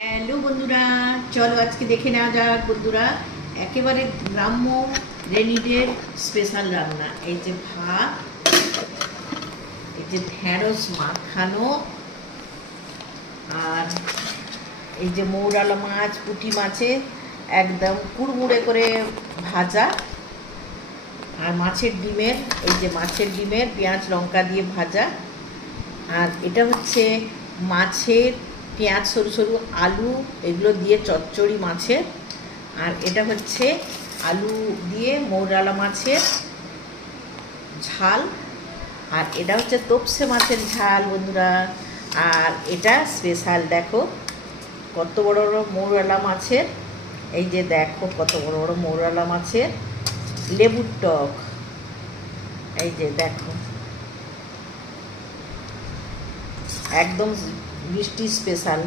Hello বন্ধুরা, চলো আজকে দেখে নেওয়া যাক বন্ধুরা একেবারে গ্রাম্য রেনিডের স্পেশাল রান্না। এই যে ভাত, এই যে ঢেঁড়স মাখানো, আর এই যে মৌরালা মাছ, পুঁটি মাছের একদম কুড়মুড়ে করে ভাজা, আর মাছের ডিমের, এই যে মাছের ডিমের পেঁয়াজ লঙ্কা দিয়ে ভাজা, আর এটা হচ্ছে মাছের পেঁয়াজ সরু সরু আলু এগুলো দিয়ে চচ্চড়ি মাছের, আর এটা হচ্ছে আলু দিয়ে মৌরালা মাছের ঝাল, আর এটা হচ্ছে তোপসে মাছের ঝাল বন্ধুরা। আর এটা স্পেশাল, দেখো কত বড় বড় মৌরালা মাছের, এই যে দেখো কত বড় বড় মৌরালা মাছের লেবুর টক, এই যে দেখো একদম বৃষ্টি স্পেশাল।